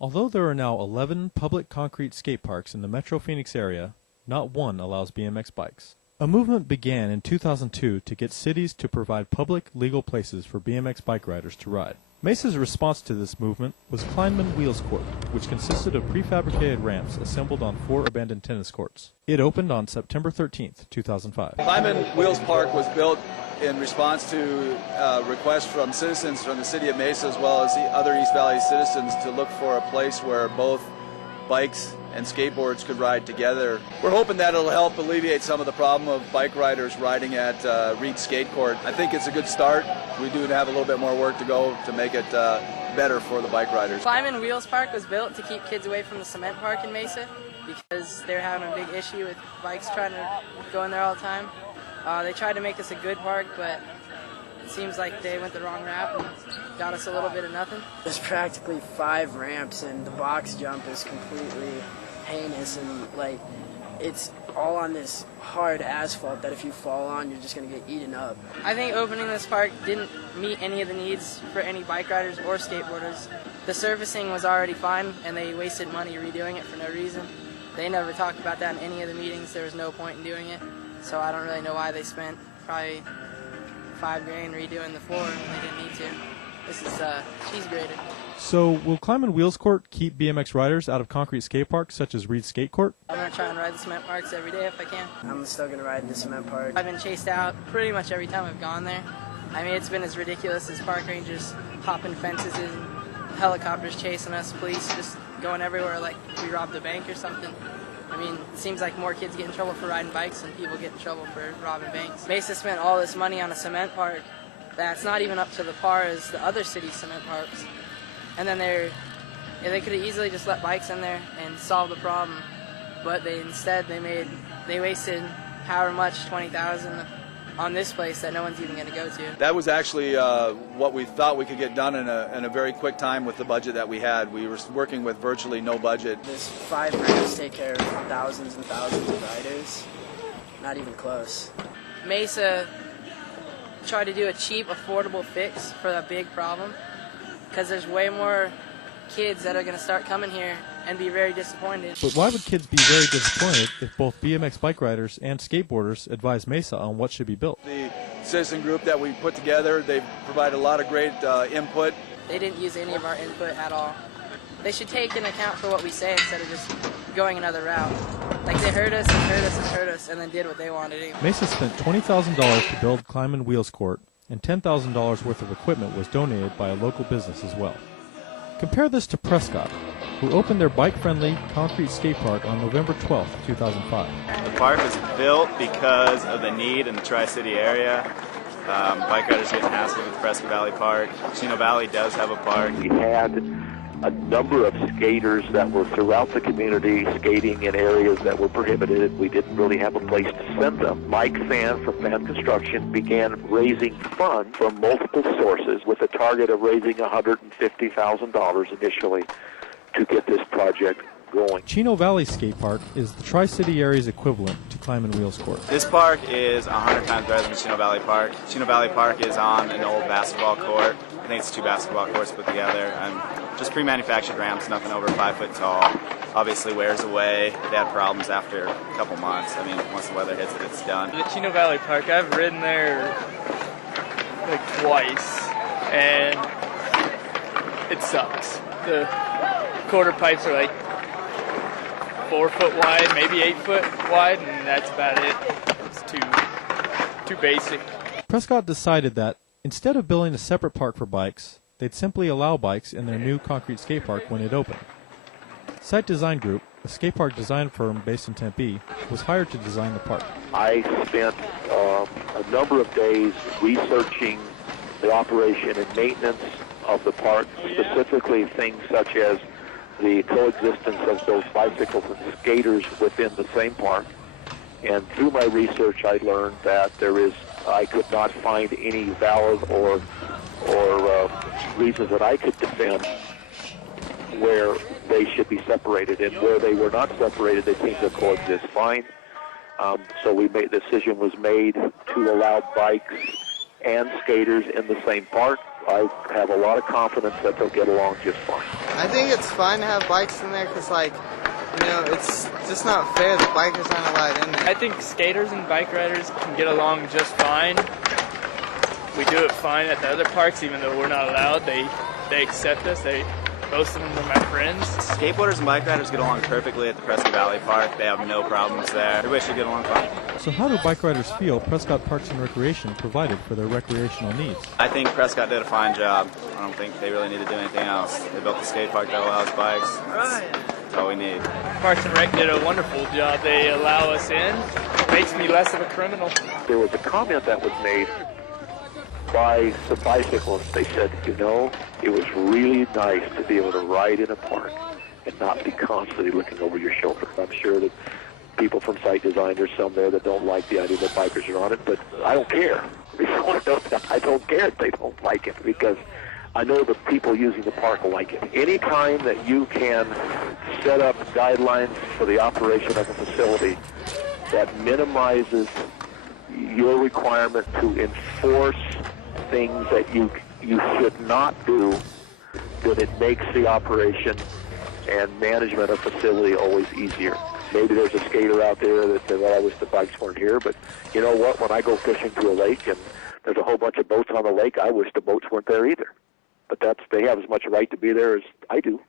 Although there are now 11 public concrete skate parks in the Metro Phoenix area, not one allows BMX bikes. A movement began in 2002 to get cities to provide public, legal places for BMX bike riders to ride. Mesa's response to this movement was Kleinman Wheels Court, which consisted of prefabricated ramps assembled on 4 abandoned tennis courts. It opened on September 13, 2005. Kleinman Wheels Park was built in response to requests from citizens from the city of Mesa as well as the other East Valley citizens to look for a place where both bikes and skateboards could ride together. We're hoping that it'll help alleviate some of the problem of bike riders riding at Reed Skate Court. I think it's a good start. We do have a little bit more work to go to make it better for the bike riders. Kleinman Wheels Park was built to keep kids away from the cement park in Mesa because they're having a big issue with bikes trying to go in there all the time. They tried to make this a good park, but it seems like they went the wrong route and got us a little bit of nothing. There's practically 5 ramps, and the box jump is completely heinous, and it's all on this hard asphalt that if you fall on, you're just going to get eaten up. I think opening this park didn't meet any of the needs for any bike riders or skateboarders. The surfacing was already fine, and they wasted money redoing it for no reason. They never talked about that in any of the meetings. There was no point in doing it, so I don't really know why they spent probably $5 grand redoing the floor when they didn't need to. This is cheese grated. So, will Kleinman Wheels Court keep BMX riders out of concrete skate parks such as Reed Skate Court? I'm going to try and ride the cement parks every day if I can. I'm still going to ride the cement park. I've been chased out pretty much every time I've gone there. I mean, it's been as ridiculous as park rangers hopping fences and helicopters chasing us, police just going everywhere like we robbed a bank or something. I mean, it seems like more kids get in trouble for riding bikes than people get in trouble for robbing banks. Mesa spent all this money on a cement park that's not even up to the par as the other city cement parks. And then they could have easily just let bikes in there and solved the problem, but they wasted however much, $20,000 on this place that no one's even going to go to. That was actually what we thought we could get done in a very quick time with the budget that we had. We were working with virtually no budget. This 5 ramps take care of thousands and thousands of riders. Not even close. Mesa tried to do a cheap, affordable fix for that big problem because there's way more kids that are going to start coming here and be very disappointed. But why would kids be very disappointed if both BMX bike riders and skateboarders advise Mesa on what should be built? The citizen group that we put together, they provide a lot of great input. They didn't use any of our input at all. They should take into account for what we say instead of just going another route. Like they heard us and heard us and heard us and then did what they wanted to do. Mesa spent $20,000 to build Kleinman Wheels Court, and $10,000 worth of equipment was donated by a local business as well. Compare this to Prescott, who opened their bike-friendly concrete skate park on November 12, 2005. The park was built because of the need in the Tri-City area. Bike riders getting hassled with Prescott Valley Park. Chino Valley does have a park. We had a number of skaters that were throughout the community skating in areas that were prohibited. We didn't really have a place to send them. Mike Fan from Fan Construction began raising funds from multiple sources with a target of raising $150,000 initially to get this project going. Chino Valley Skate Park is the Tri-City area's equivalent to Kleinman Wheels Court. This park is 100 times better than Chino Valley Park. Chino Valley Park is on an old basketball court. I think it's 2 basketball courts put together. Just pre-manufactured ramps, nothing over 5 foot tall. Obviously wears away. They had problems after a couple months. I mean, once the weather hits it, it's done. The Chino Valley Park, I've ridden there like twice, and it sucks. The quarter pipes are like 4 foot wide, maybe 8 foot wide, and that's about it. It's too basic. Prescott decided that instead of building a separate park for bikes, they'd simply allow bikes in their new concrete skate park when it opened. Site Design Group, a skate park design firm based in Tempe, was hired to design the park. I spent a number of days researching the operation and maintenance of the park, specifically things such as the coexistence of those bicycles and skaters within the same park. And through my research, I learned that I could not find any valid or reasons that I could defend where they should be separated, and where they were not separated, they seem to coexist fine. So the decision was made to allow bikes and skaters in the same park. I have a lot of confidence that they'll get along just fine. I think it's fine to have bikes in there because, like, you know, it's just not fair that bikers aren't allowed in there. I think skaters and bike riders can get along just fine. We do it fine at the other parks, even though we're not allowed. They accept us. Most of them are my friends. Skateboarders and bike riders get along perfectly at the Prescott Valley Park. They have no problems there. Everybody should get along fine. So how do bike riders feel Prescott Parks and Recreation provided for their recreational needs? I think Prescott did a fine job. I don't think they really need to do anything else. They built the skate park that allows bikes. That's all we need. Parks and Rec did a wonderful job. They allow us in. Makes me less of a criminal. There was a comment that was made by some bicyclists. They said, you know, it was really nice to be able to ride in a park and not be constantly looking over your shoulder. I'm sure that people from site design, there's some there that don't like the idea that bikers are on it, but I don't care. I don't care if they don't like it, because I know the people using the park will like it. Anytime that you can set up guidelines for the operation of a facility that minimizes your requirement to enforce things that you should not do, then it makes the operation and management of facility always easier. Maybe there's a skater out there that said, well, I wish the bikes weren't here, but you know what? When I go fishing to a lake and there's a whole bunch of boats on the lake, I wish the boats weren't there either. But they have as much right to be there as I do.